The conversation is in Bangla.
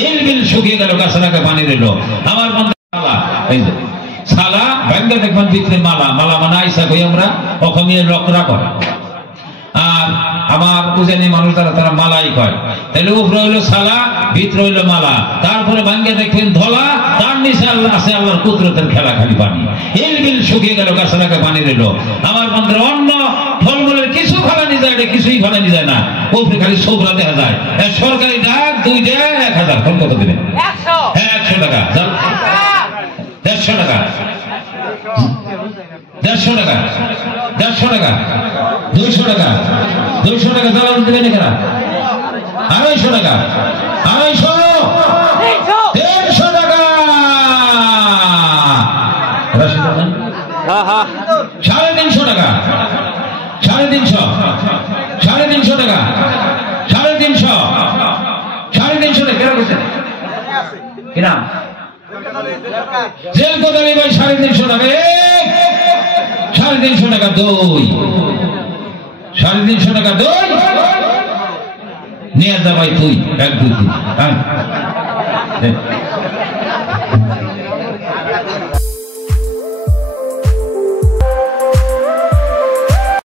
হিলবিল শুকিয়ে গেল, গাছালাকে পানি দিল। আমার বন্ধু সালা, এই যে সালা ব্যাংকে দেখবেন ভিতরে মালা, মালা মানে আইসা কই আমরা অসমীয় লকরা করে, আর আমার উজানি মানুষ তারা মালাই কয়। তাহলে উপরে হইলো সালা, ভিতরে হইলো মালা, তারপরে ভাঙ্গে দেখবেন ধলা, তার নিচে আল্লাহ আছে আল্লাহর কুদরতের খেলা, খালি পানি। হিলবিল শুকিয়ে গেল, গাছালাকে পানি দিল। আমার বন্ধু অন্য ফলমূলের কিছু ফলানি যায় না, কিছুই ফলানি যায় না, উপরে খালি সোবরা দেখা যায়। সরকারি ডাক 2 1000, কোন কত দিবেন? 100 টাকা, 150 টাকা, 150 টাকা, 150 টাকা, 200 টাকা, 200 টাকা জ্বালান দেবেন এখানে, 250 টাকা, 250, 300 টাকা, 350 টাকা, 350, 350 টাকা, 350, 350 টাকা কেনা করছেন কিনা? জেল কোথায় ভাই? 350 টাকা, 350 টাকা দই, 350 টাকা দই নিয়ে যা ভাই, তুই 1 2 3